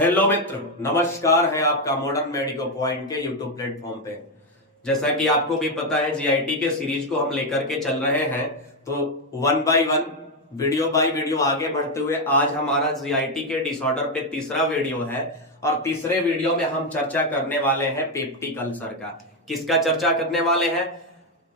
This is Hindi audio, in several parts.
हेलो मित्र, नमस्कार है आपका मॉडर्न मेडिको पॉइंट के यूट्यूब प्लेटफॉर्म पे। जैसा कि आपको भी पता है, जीआईटी के सीरीज को हम लेकर के चल रहे हैं, तो one by one, video by video आगे बढ़ते हुए आज हमारा जीआईटी के डिसऑर्डर पे तीसरा वीडियो है। और तीसरे वीडियो में हम चर्चा करने वाले हैं पेप्टिक अल्सर का। किसका चर्चा करने वाले हैं?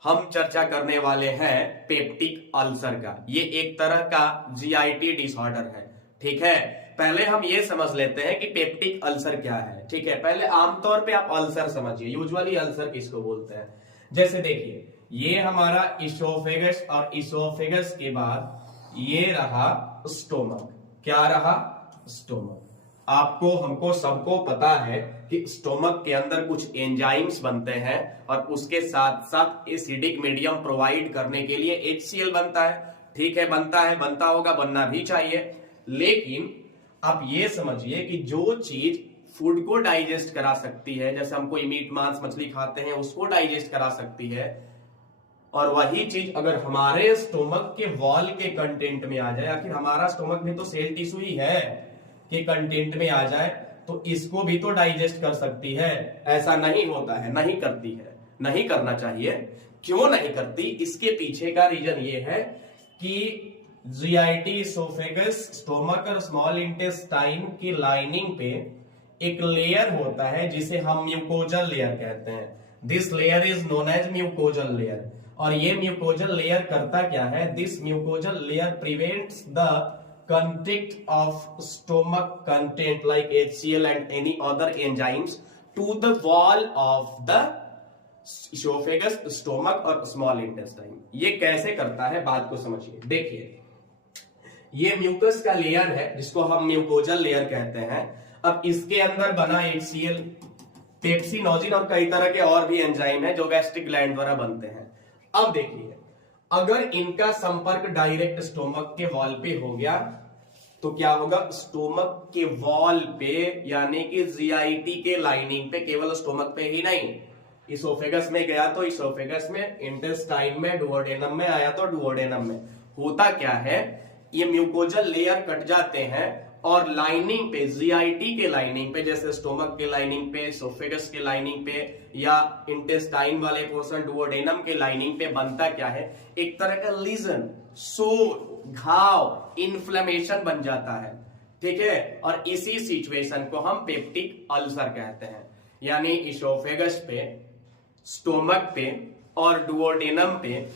हम चर्चा करने वाले हैं पेप्टिक अल्सर का। ये एक तरह का जीआईटी डिसऑर्डर है, ठीक है। पहले हम ये समझ लेते हैं कि पेप्टिक अल्सर क्या है, ठीक है। पहले आमतौर पे आप अल्सर समझिए, यूजुअली अल्सर किसको बोलते हैं। जैसे देखिए, ये हमारा इसोफेगस और इसोफेगस के बाद ये रहा स्टोमक। क्या रहा? स्टोमक। आपको, हमको, सबको पता है कि स्टोमक के अंदर कुछ एंजाइम्स बनते हैं और उसके साथ साथ एसिडिक मीडियम प्रोवाइड करने के लिए HCl बनता है, ठीक है। बनता है, बनता होगा, बनना भी चाहिए। लेकिन आप ये समझिए कि जो चीज फूड को डाइजेस्ट करा सकती है, जैसे हम कोई मीट मांस मछली खाते हैं उसको डाइजेस्ट करा सकती है, और वही चीज अगर हमारे स्टोमक के वॉल के कंटेंट में आ जाए, आखिर हमारा स्टोमक भी तो सेल टिश्यू ही है, के कंटेंट में आ जाए, तो इसको भी तो डाइजेस्ट कर सकती है। ऐसा नहीं होता है, नहीं करती है, नहीं करना चाहिए। क्यों नहीं करती? इसके पीछे का रीजन ये है कि जीआईटी, इसोफेगस, स्टोमक और स्मॉल इंटेस्टाइन की लाइनिंग पे एक लेयर होता है जिसे हम म्यूकोजल लेयर कहते हैं। This layer is known as mucosal layer. और ये म्यूकोजल लेयर करता क्या है? दिस mucosal layer prevents the contact of stomach content like HCl and any other enzymes to the wall of the esophagus, stomach और small intestine। ये कैसे करता है, बात को समझिए। देखिए, ये म्यूकस का लेयर है जिसको हम म्यूकोजल लेयर कहते हैं। अब इसके अंदर बना HCl, पेप्सिनोजिन और कई तरह के और भी एंजाइम है जो गैस्ट्रिक ग्लैंड द्वारा बनते हैं। अब देखिए, अगर इनका संपर्क डायरेक्ट स्टोमक के वॉल पे हो गया तो क्या होगा? स्टोमक के वॉल पे, यानी कि जीआईटी के लाइनिंग पे, केवल स्टोमक पे ही नहीं, इसोफेगस में गया तो इसोफेगस में, इंटेस्टाइन में, डुओडेनम में आया तो डुओडेनम में। होता क्या है, ये म्यूकोजल लेयर कट जाते हैं और लाइनिंग पे, जीआईटी के लाइनिंग पे, जैसे स्टोमक के लाइनिंग पे, इसोफेगस के लाइनिंग पे, या इंटेस्टाइन वाले पोर्शन डुओडेनम के लाइनिंग पे बनता क्या है? एक तरह का लीजन, सोर, घाव, इन्फ्लेमेशन बन जाता है, ठीक है। और इसी सिचुएशन को हम पेप्टिक अल्सर कहते हैं। यानी इसोफेगस पे, स्टोमक पे और डुओडेनम पे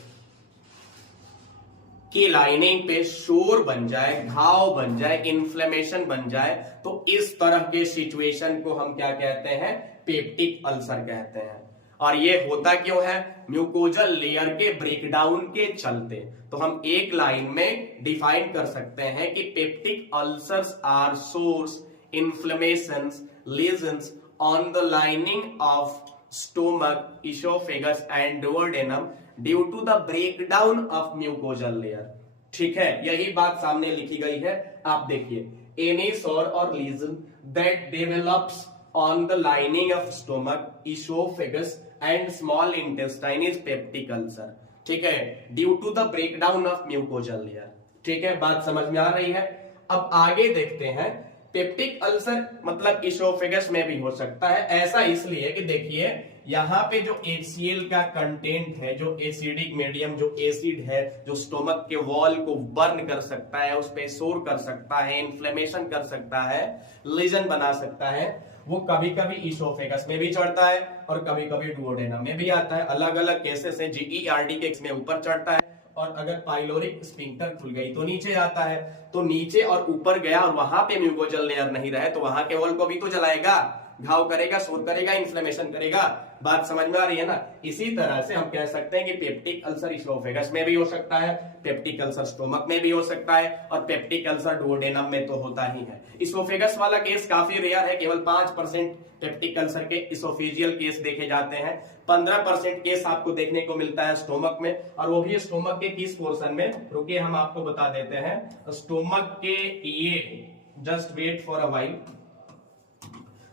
की लाइनिंग पे शोर बन जाए, घाव बन जाए, इन्फ्लेमेशन बन जाए, तो इस तरह के सिचुएशन को हम क्या कहते हैं? पेप्टिक अल्सर कहते हैं। और ये होता क्यों है? म्यूकोजल लेयर के ब्रेकडाउन के चलते। तो हम एक लाइन में डिफाइन कर सकते हैं कि peptic ulcers are sores, inflammations, lesions on the lining of stomach, oesophagus and duodenum due to the breakdown of mucosal layer, ठीक है। यही बात सामने लिखी गई है, आप देखिए। एनी सोर और lesion that develops on the lining of stomach, esophagus and small intestine is peptic ulcer, ठीक है, due to the breakdown of mucosal layer, ठीक है। बात समझ में आ रही है? अब आगे देखते हैं। पेप्टिक अल्सर मतलब इसोफेगस में भी हो सकता है। ऐसा इसलिए कि देखिए, यहाँ पे जो HCl का कंटेंट है, जो एसिडिक मीडियम, जो एसिड है, जो स्टोमक के वॉल को बर्न कर सकता है, उस पे सोर कर सकता है, इन्फ्लेमेशन कर सकता है, लीजन बना सकता है, वो कभी कभी इसोफेगस में भी चढ़ता है और कभी कभी डुओडेनम में भी आता है। अलग अलग केसेस है। GERD के में ऊपर चढ़ता है, और अगर पाइलोरिक स्फिंक्टर खुल गई तो नीचे आता है। तो नीचे और ऊपर गया और वहां पे म्यूकोजल लेयर नहीं रहे तो वहां के वॉल को भी तो जलाएगा, घाव करेगा, शोर करेगा, इन्फ्लेमेशन करेगा। बात समझ में आ रही है ना? इसी तरह से हम कह सकते हैं कि पेप्टिक अल्सर इसोफेगस में भी हो सकता है, पेप्टिक अल्सर स्टोमक में भी हो सकता है, और पेप्टिक अल्सर डुओडेनम में तो होता ही है। इसोफेगस वाला केस काफी रेयर है, केवल 5% पेप्टिक अल्सर के इसोफेजियल केस देखे जाते हैं। 15% केस आपको देखने को मिलता है स्टोमक में, और वो भी स्टोमक के किस पोर्शन में, रुकिए हम आपको बता देते हैं। स्टोमक के ये, just wait for a while,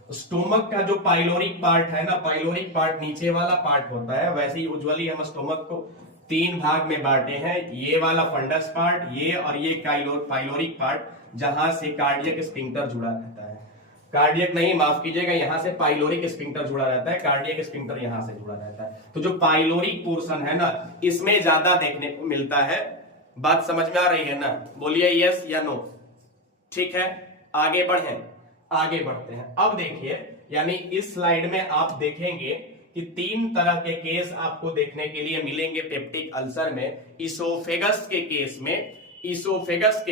stomach का जो पाइलोरिक पार्ट है ना, पाइलोरिक पार्ट नीचे वाला पार्ट होता है। वैसे ही यूजुअली हम स्टोमक को 3 भाग में बांटे हैं, ये वाला फंडस पार्ट, ये और ये पाइलोरिक पार्ट, जहां से कार्डियक स्फिंक्टर जुड़ा रहता है। कार्डियक नहीं, माफ कीजिएगा, यहां से पाइलोरिक स्फिंक्टर जुड़ा रहता है, कार्डियक स्फिंक्टर यहां से जुड़ा रहता है। तो जो पाइलोरिक पोर्शन है ना, इसमें ज्यादा देखने को मिलता है। बात समझ में आ रही है ना? बोलिए यस या नो। ठीक है, आगे बढ़ते हैं। अब देखिए, यानी इस स्लाइड में आप देखेंगे कि 3 तरह के केस आपको देखने के लिए मिलेंगे पेप्टिक अल्सर में। इसोफेगस के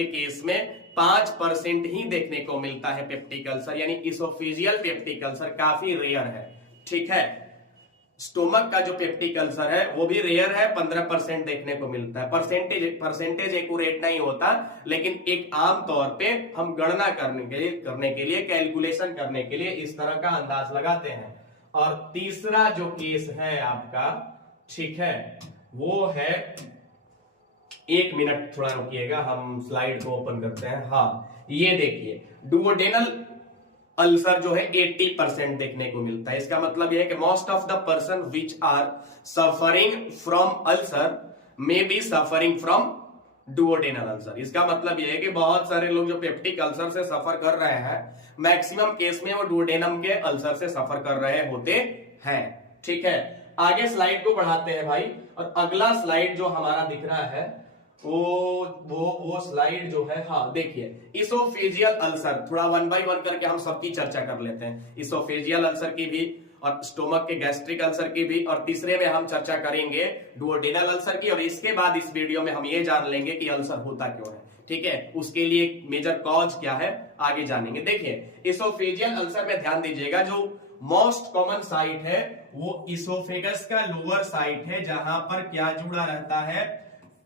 केस में 5% ही देखने को मिलता है पेप्टिक अल्सर, यानी इसोफेजियल पेप्टिक अल्सर काफी रेयर है। ठीक है, स्टोमक का जो पेप्टिक अल्सर है वो भी रेयर है, 15% देखने को मिलता है। परसेंटेज एक्यूरेट नहीं होता, लेकिन एक आम तौर पे हम गणना करने के लिए कैलकुलेशन करने के लिए इस तरह का अंदाज लगाते हैं। और तीसरा जो केस है आपका, ठीक है, वो है, 1 मिनट थोड़ा रुकिएगा, हम स्लाइड को ओपन करते हैं। हाँ, ये देखिए, डुओडेनल अल्सर जो है 80% देखने को मिलता है। इसका मतलब यह है कि most of the person which are suffering from ulcer may be suffering from duodenal ulcer. इसका मतलब यह है कि बहुत सारे लोग जो पेप्टिक अल्सर से सफर कर रहे हैं, मैक्सिमम केस में वो डुओडेनम के अल्सर से सफर कर रहे होते हैं। ठीक है, आगे स्लाइड को बढ़ाते हैं भाई। और अगला स्लाइड जो हमारा दिख रहा है वो स्लाइड जो है, हाँ देखिए, इसोफेजियल अल्सर, थोड़ा 1 बाय 1 करके हम सबकी चर्चा कर लेते हैं। इसोफेजियल अल्सर की भी, और स्टोमक के गैस्ट्रिक अल्सर की भी, और तीसरे में हम चर्चा करेंगे डुओडेनल अल्सर की। और इसके बाद इस वीडियो में हम ये जान लेंगे कि अल्सर होता क्यों है। ठीक है, उसके लिए मेजर कॉज क्या है आगे जानेंगे। देखिए, इसोफेजियल अल्सर में ध्यान दीजिएगा, जो मोस्ट कॉमन साइट है वो इसोफेगस का लोअर साइट है, जहां पर क्या जुड़ा रहता है,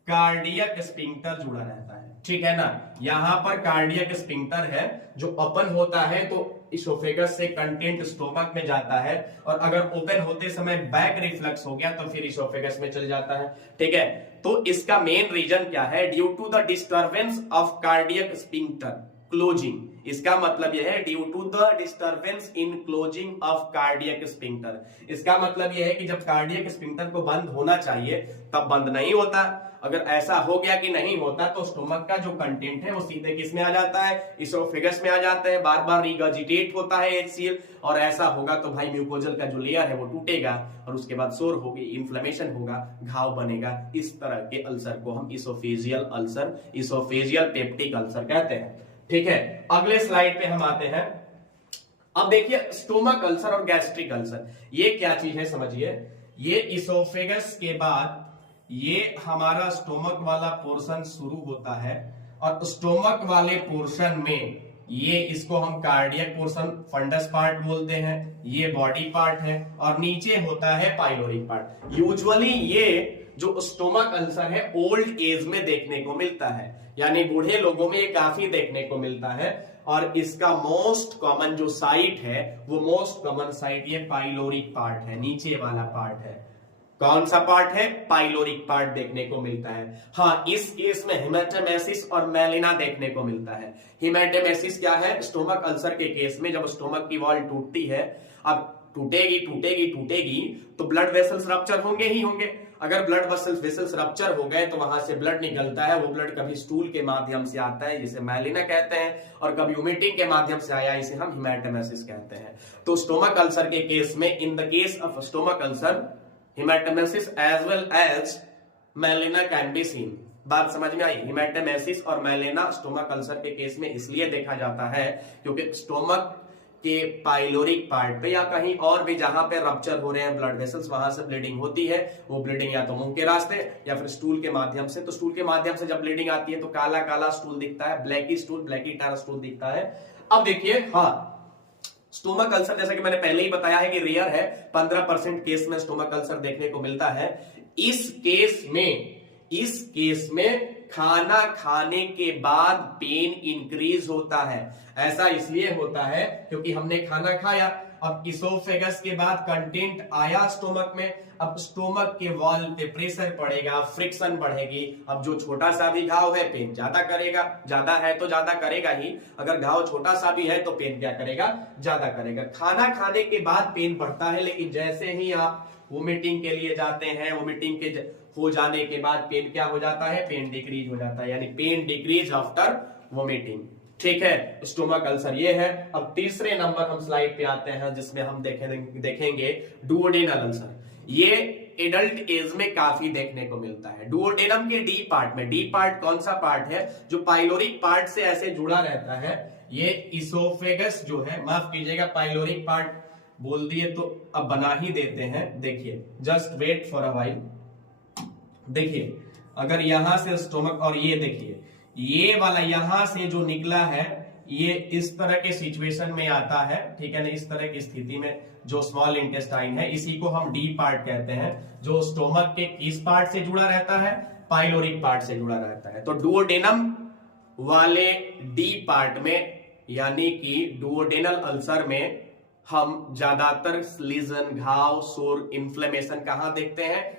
कार्डियक स्फिंक्टर जुड़ा रहता है। ठीक है ना, यहां पर कार्डियक स्फिंक्टर है जो ओपन होता है तो इसोफेगस से कंटेंट स्टोमक में जाता है, और अगर ओपन होते समय बैक रिफ्लक्स हो गया तो फिर इसोफेगस में चल जाता है। ठीक है, तो इसका मेन रीजन क्या है, due to the disturbance of cardiac sphincter closing. इसका मतलब यह है due to the disturbance in closing of cardiac sphincter. इसका मतलब यह है कि जब कार्डियक स्फिंक्टर को बंद होना चाहिए तब बंद नहीं होता। अगर ऐसा हो गया कि नहीं होता तो स्टोमक का जो कंटेंट है वो सीधे किस में आ जाता है, इसोफेगस में आ जाता है, बार बार रिगर्जिटेट होता है HCl, और ऐसा होगा तो भाई म्यूकोजल का जो लेयर है वो टूटेगा, और उसके बाद सोर होगी, इन्फ्लेमेशन होगा, घाव बनेगा। इस तरह के अल्सर को हम oesophageal ulcer, oesophageal peptic ulcer कहते हैं। ठीक है, अगले स्लाइड पे हम आते हैं। अब देखिए, स्टोमक अल्सर और गैस्ट्रिक अल्सर ये क्या चीज है समझिए। ये इसोफेगस के बाद ये हमारा स्टोमक वाला पोर्शन शुरू होता है, और स्टोमक वाले पोर्शन में ये, इसको हम कार्डियक पोर्शन, फंडस पार्ट बोलते हैं, ये बॉडी पार्ट है, और नीचे होता है पाइलोरिक पार्ट। यूजुअली ये जो स्टोमक अल्सर है ओल्ड एज में देखने को मिलता है, यानी बूढ़े लोगों में ये काफी देखने को मिलता है। और इसका मोस्ट कॉमन जो साइट है, वो मोस्ट कॉमन साइट ये पाइलोरिक पार्ट है, नीचे वाला पार्ट है। कौन सा पार्ट है, पाइलोरिक पार्ट देखने को मिलता है। हाँ, इस केस में हेमाटेमेसिस और मेलिना देखने को मिलता है। हेमाटेमेसिस क्या है, स्टोमक अल्सर के केस में जब स्टोमक की वॉल टूटती है, अब टूटेगी तो ब्लड वेसल्स रप्चर होंगे ही होंगे। अगर ब्लड वेसल्स रप्चर हो गए तो वहां से ब्लड निकलता है, वो ब्लड कभी स्टूल के माध्यम से आता है जिसे मेलिना कहते हैं, और कभी वोमिटिंग के माध्यम से आया, इसे हम हेमाटेमेसिस कहते हैं। तो स्टोमक अल्सर के केस में, in the case of stomach ulcer, haematemesis as well as melaena can be seen. बात समझ में आई? हेमाटेमेसिस और मेलिना स्टोमक अल्सर के केस में इसलिए देखा जाता है क्योंकि स्टोमक के पाइलोरिक पार्ट पे या कहीं और भी जहां पे रप्चर हो रहे हैं ब्लड वेसल्स, वहां से ब्लीडिंग होती है। वो ब्लीडिंग या तो मुंह के रास्ते या फिर स्टूल के माध्यम से। तो स्टूल के माध्यम से जब ब्लीडिंग आती है तो काला काला स्टूल दिखता है, ब्लैकी टार स्टूल दिखता है। अब देखिए, हाँ, स्टोमक अल्सर जैसा कि मैंने पहले ही बताया है कि रेयर है, 15% केस में स्टोमक अल्सर देखने को मिलता है। इस केस में खाना खाने के बाद पेन इंक्रीज होता है। ऐसा इसलिए होता है क्योंकि हमने खाना खाया, अब इसोफेगस के बाद कंटेंट आया स्टोमक में, अब स्टोमक के वॉल पे प्रेशर पड़ेगा, फ्रिक्शन बढ़ेगी। अब जो छोटा सा भी घाव है पेन ज्यादा करेगा, ज्यादा है तो ज्यादा करेगा ही। अगर घाव छोटा सा भी है तो पेन क्या करेगा, ज्यादा करेगा। खाना खाने के बाद पेन बढ़ता है, लेकिन जैसे ही आप वोमिटिंग के लिए जाते हैं, वोमिटिंग के हो जाने के बाद पेन क्या हो जाता है, पेन डिक्रीज हो जाता है, यानी पेन डिक्रीज आफ्टर वोमिटिंग। ठीक है, स्टोमक अल्सर ये है। अब तीसरे नंबर हम स्लाइड पे आते हैं जिसमें हम देखेंगे डुओडेनल अल्सर। ये एडल्ट एज में काफी देखने को मिलता है। डुओडेनम के डी पार्ट में, डी पार्ट कौन सा पार्ट है जो पाइलोरिक पार्ट से ऐसे जुड़ा रहता है, ये इसोफेगस जो है, माफ कीजिएगा पाइलोरिक पार्ट बोल दिए तो अब बना ही देते हैं। देखिए, just wait for a while. देखिए, अगर यहां से स्टोमक, और ये देखिए ये वाला यहां से जो निकला है ये इस तरह के सिचुएशन में आता है, ठीक है ना, इस तरह की स्थिति में जो स्मॉल इंटेस्टाइन है इसी को हम डी पार्ट कहते हैं, जो स्टोमक के किस पार्ट से जुड़ा रहता है, पाइलोरिक पार्ट से जुड़ा रहता है। तो डुओडेनम वाले डी पार्ट में यानी कि डुओडेनल अल्सर में हम ज्यादातर लीजन, घाव, सोर, इन्फ्लेमेशन कहां देखते हैं,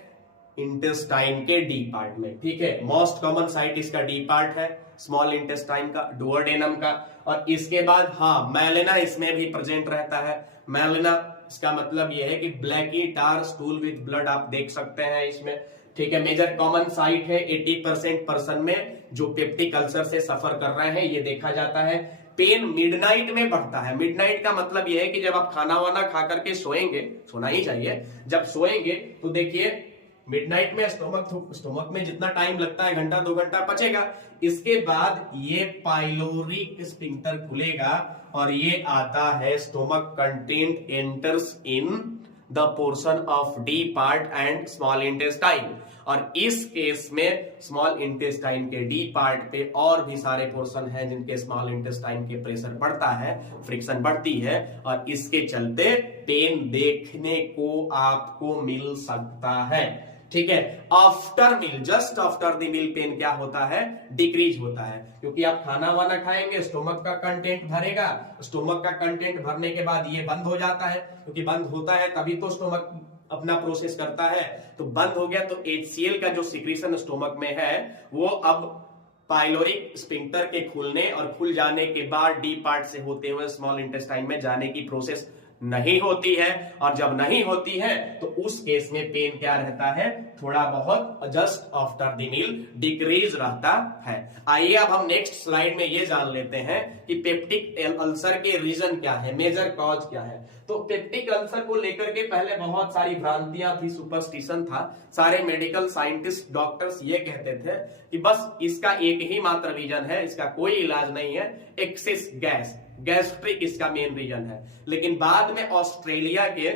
इंटेस्टाइन के डी पार्ट में, ठीक है। मोस्ट कॉमन साइट इसका डी पार्ट है, स्मॉल इंटेस्टाइन का, डुओडेनम का। और इसके बाद हाँ, मेलेना इसमें भी प्रेजेंट रहता है। मेलेना इसका मतलब यह है कि Blackie tar stool with blood आप देख सकते हैं इसमें, ठीक है। मेजर कॉमन साइट है 80% पर्सन में जो पेप्टिक अल्सर से सफर कर रहे हैं, ये देखा जाता है। पेन मिडनाइट में बढ़ता है। मिडनाइट का मतलब यह है कि जब आप खाना वाना खा करके सोएंगे, सोना ही चाहिए, जब सोएंगे तो देखिए मिडनाइट में स्टोमक में जितना टाइम लगता है, घंटा 2 घंटा पचेगा, इसके बाद ये पाइलोरिक स्फिंक्टर खुलेगा और ये आता है stomach content enters in the portion of D part and small intestine. और इस केस में स्मॉल इंटेस्टाइन के डी पार्ट पे और भी सारे पोर्शन हैं जिनके स्मॉल इंटेस्टाइन के प्रेशर बढ़ता है, फ्रिक्शन बढ़ती है, और इसके चलते पेन देखने को आपको मिल सकता है, ठीक है। After meal, just after the meal pain क्या होता है, डिक्रीज होता है, क्योंकि आप खाना वाना खाएंगे, स्टोमक का कंटेंट भरेगा, स्टोमक का कंटेंट भरने के बाद ये बंद हो जाता है, क्योंकि बंद होता है तभी तो स्टोमक अपना प्रोसेस करता है। तो बंद हो गया तो HCl का जो सिक्रीशन स्टोमक में है वो अब पाइलोरिक स्फिंक्टर के खुलने और खुल जाने के बाद डी पार्ट से होते हुए स्मॉल इंटेस्टाइन में जाने की प्रोसेस नहीं होती है। और जब नहीं होती है तो उस केस में पेन क्या रहता है, थोड़ा बहुत just after the meal decrease रहता है। आइए अब हम नेक्स्ट स्लाइड में ये जान लेते हैं कि पेप्टिक अल्सर के रीजन क्या है, मेजर कॉज क्या है। तो पेप्टिक अल्सर को लेकर के पहले बहुत सारी भ्रांतियां थी, सुपरस्टिशन था। सारे मेडिकल साइंटिस्ट, डॉक्टर्स ये कहते थे कि बस इसका एक ही मात्र रीजन है, इसका कोई इलाज नहीं है, एक्सेस गैस, गैस्ट्रिक इसका मेन रीजन है। लेकिन बाद में ऑस्ट्रेलिया के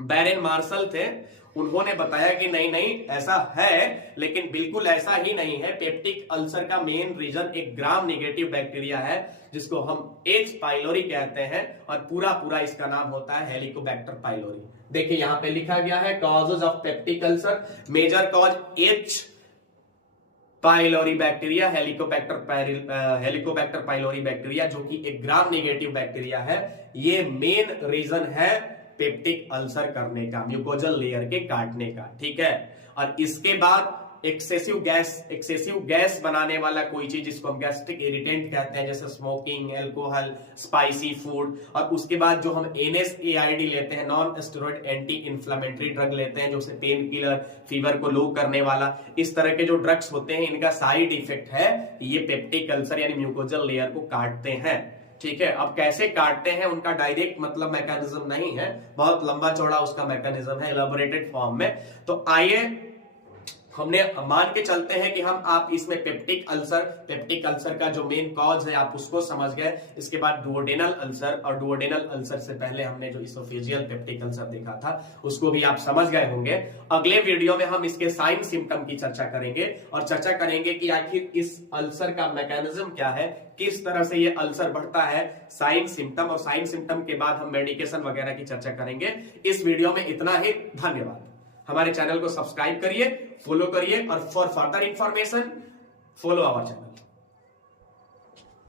बैरन मार्शल थे, उन्होंने बताया कि नहीं नहीं ऐसा है, लेकिन बिल्कुल ऐसा ही नहीं है। पेप्टिक अल्सर का मेन रीजन एक ग्राम नेगेटिव बैक्टीरिया है जिसको हम एच पाइलोरी कहते हैं, और पूरा इसका नाम होता है हेलिकोबैक्टर पाइलोरी। देखिए यहां पे लिखा गया है causes of peptic ulcer, major cause H pylori bacteria, Helicobacter pylori bacteria जो कि एक ग्राम नेगेटिव बैक्टीरिया है। ये मेन रीजन है पेप्टिक अल्सर करने का, म्यूकोजल लेयर के काटने का, ठीक है। और इसके बाद एक्सेसिव गैस बनाने वाला कोई चीज जिसको हम गैस्ट्रिक इरिटेंट कहते हैं, जैसे स्मोकिंग, अल्कोहल, स्पाइसी फूड। और उसके बाद जो हम NSAID लेते हैं, non steroid anti inflammatory drug लेते हैं, जो से पेन किलर, फीवर को लो करने वाला, इस तरह के जो ड्रग्स होते हैं इनका साइड इफेक्ट है ये पेप्टिक अल्सर यानी म्यूकोजल लेयर को काटते हैं, ठीक है। अब कैसे काटते हैं उनका डायरेक्ट मतलब मैकेनिज्म नहीं है, बहुत लंबा चौड़ा उसका मैकेनिज्म है एलैबोरेटेड फॉर्म में। तो आइए हमने मान के चलते हैं कि आप इसमें पेप्टिक अल्सर का जो मेन कॉज है आप उसको समझ गए। इसके बाद डुओडेनल अल्सर, और डुओडेनल अल्सर से पहले हमने जो इसोफेजियल पेप्टिक अल्सर देखा था उसको भी आप समझ गए होंगे। अगले वीडियो में हम इसके साइन सिम्टम की चर्चा करेंगे और चर्चा करेंगे कि आखिर इस अल्सर का मैकेनिज्म क्या है, किस तरह से ये अल्सर बढ़ता है, साइन सिम्टम, और साइन सिम्टम के बाद हम मेडिकेशन वगैरह की चर्चा करेंगे। इस वीडियो में इतना ही, धन्यवाद। हमारे चैनल को सब्सक्राइब करिए, फॉलो करिए, और for further information follow our channel.